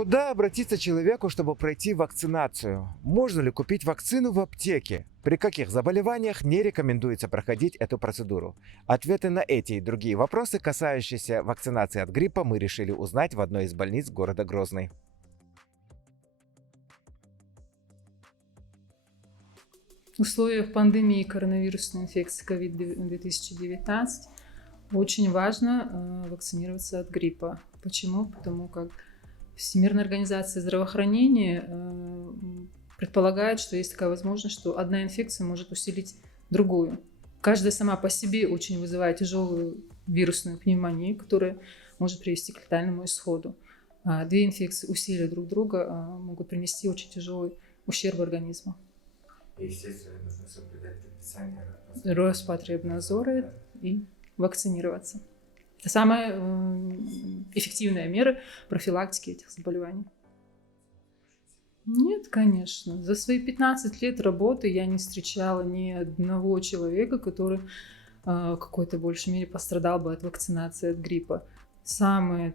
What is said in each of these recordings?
Куда обратиться человеку, чтобы пройти вакцинацию? Можно ли купить вакцину в аптеке? При каких заболеваниях не рекомендуется проходить эту процедуру? Ответы на эти и другие вопросы, касающиеся вакцинации от гриппа, мы решили узнать в одной из больниц города Грозный. В условиях пандемии коронавирусной инфекции COVID-2019 очень важно вакцинироваться от гриппа. Почему? Потому как Всемирная организация здравоохранения предполагает, что есть такая возможность, что одна инфекция может усилить другую. Каждая сама по себе очень вызывает тяжелую вирусную пневмонию, которая может привести к летальному исходу. Две инфекции, усилия друг друга, могут принести очень тяжелый ущерб организму. Естественно, нужно соблюдать предписания Роспотребнадзора и вакцинироваться. Это самая эффективная мера профилактики этих заболеваний. Нет, конечно. За свои 15 лет работы я не встречала ни одного человека, который в какой-то большей мере пострадал бы от вакцинации от гриппа. Самое,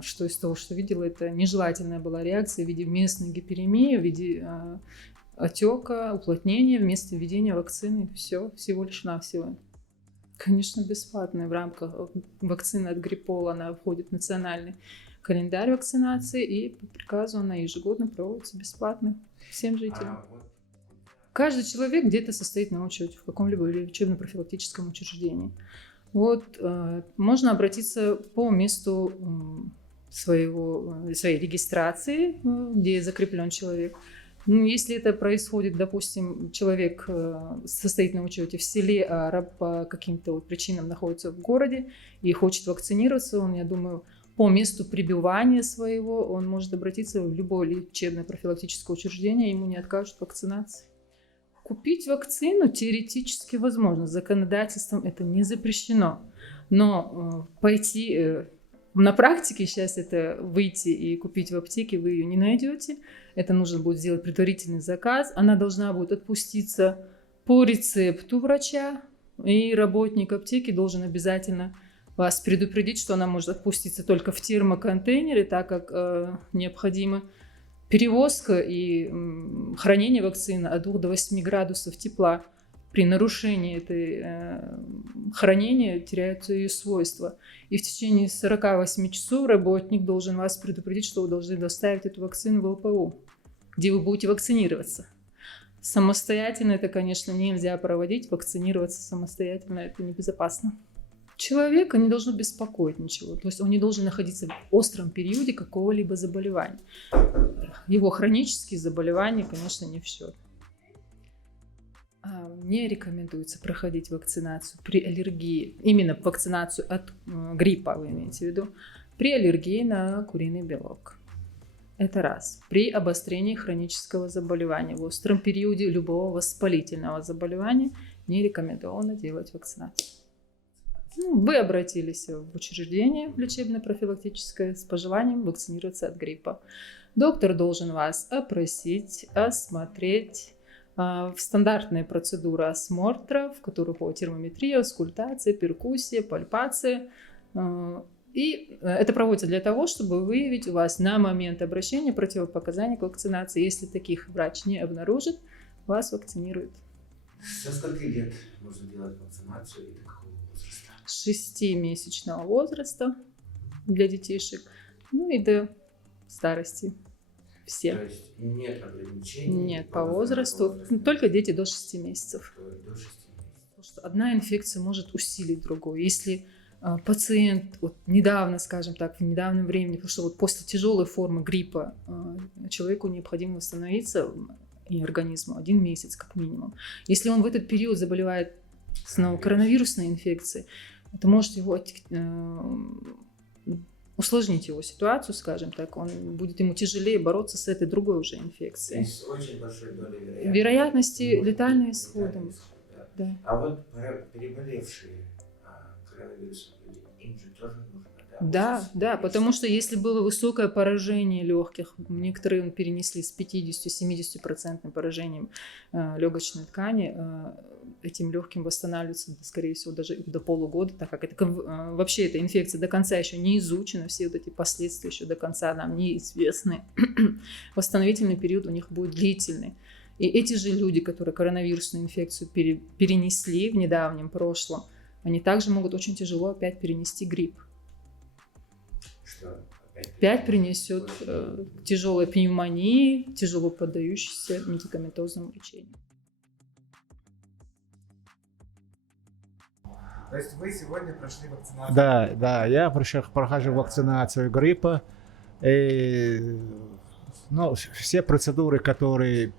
что из того, что видела, это нежелательная была реакция в виде местной гиперемии, в виде отека, уплотнения вместо введения вакцины. Все, всего лишь навсего. Конечно, бесплатная. В рамках вакцины от гриппола она входит в национальный календарь вакцинации, и по приказу она ежегодно проводится бесплатно всем жителям. Каждый человек где-то состоит на учете в каком-либо лечебно-профилактическом учреждении. Можно обратиться по месту своей регистрации, где закреплен человек. Если это происходит, допустим, человек состоит на учете в селе, а по каким-то причинам находится в городе и хочет вакцинироваться, я думаю, по месту пребывания своего он может обратиться в любое лечебное профилактическое учреждение, ему не откажут в вакцинации. Купить вакцину теоретически возможно, законодательством это не запрещено, но пойти на практике сейчас это выйти и купить в аптеке вы ее не найдете. Это нужно будет сделать предварительный заказ. Она должна будет отпуститься по рецепту врача. И работник аптеки должен обязательно вас предупредить, что она может отпуститься только в термоконтейнере, так как необходима перевозка и хранение вакцины от 2 до 8 градусов тепла. При нарушении этой хранения теряются ее свойства. И в течение 48 часов работник должен вас предупредить, что вы должны доставить эту вакцину в ЛПУ, где вы будете вакцинироваться. Самостоятельно это, конечно, нельзя проводить. Вакцинироваться самостоятельно это небезопасно. Человека не должно беспокоить ничего. То есть он не должен находиться в остром периоде какого-либо заболевания. Его хронические заболевания, конечно, не в счет. Не рекомендуется проходить вакцинацию при аллергии, именно вакцинацию от гриппа, вы имеете в виду, при аллергии на куриный белок. Это раз. При обострении хронического заболевания, в остром периоде любого воспалительного заболевания не рекомендовано делать вакцинацию. Вы обратились в учреждение лечебно-профилактическое с пожеланием вакцинироваться от гриппа. Доктор должен вас опросить, осмотреть, в стандартные процедуры осмотра, в которых входит термометрия, аускультация, перкуссия, пальпация. И это проводится для того, чтобы выявить у вас на момент обращения противопоказания к вакцинации. Если таких врач не обнаружит, вас вакцинируют. Со скольки лет можно делать вакцинацию и до какого возраста? С 6-месячного возраста для детишек, и до старости. Все. То есть нет ограничений? Нет, по возрасту. Только дети до 6 месяцев. До 6 месяцев. Потому что одна инфекция может усилить другую. Если пациент недавно, скажем так, в недавнем времени, потому что после тяжелой формы гриппа человеку необходимо восстановиться, и организму 1 месяц как минимум. Если он в этот период заболевает снова коронавирусной инфекцией, это может его усложнить его ситуацию, скажем так, будет ему тяжелее бороться с этой другой уже инфекцией. С очень большой долей вероятности летальные исходы. Да. А вот переболевшие коронавирусом люди, им же тоже нужно, да? Да, да, потому что если было высокое поражение легких, некоторые перенесли с 50-70% поражением легочной ткани, этим легким восстанавливаться, скорее всего, даже до полугода, так как это вообще эта инфекция до конца еще не изучена, все вот эти последствия еще до конца нам неизвестны. Восстановительный период у них будет длительный. И эти же люди, которые коронавирусную инфекцию перенесли в недавнем прошлом, они также могут очень тяжело опять перенести грипп. Что Опять принесет тяжелой пневмонии, тяжело поддающейся медикаментозному лечению. То есть вы сегодня прошли вакцинацию? Да, я прохожу вакцинацию гриппа. И, ну, все процедуры, которые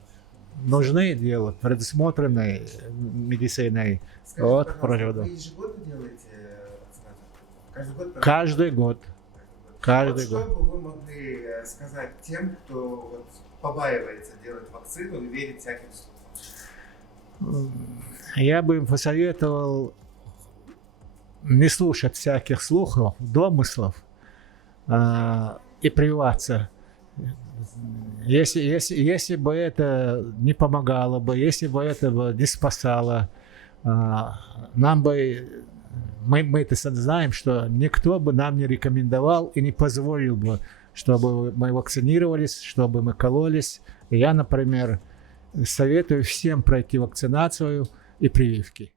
нужны делать, предусмотрены медициной. Скажите, Вот, пожалуйста, проведу. вы ежегодно делаете вакцинацию? Каждый год. Каждый Что год. бы вы могли сказать тем, кто вот побаивается делать вакцину и верит всяким слухам? Я бы им посоветовал не слушать всяких слухов, домыслов и прививаться. Если бы это не помогало бы, если бы это не спасало, нам бы, мы это знаем, что никто бы нам не рекомендовал и не позволил бы, чтобы мы вакцинировались, чтобы мы кололись. Я, например, советую всем пройти вакцинацию и прививки.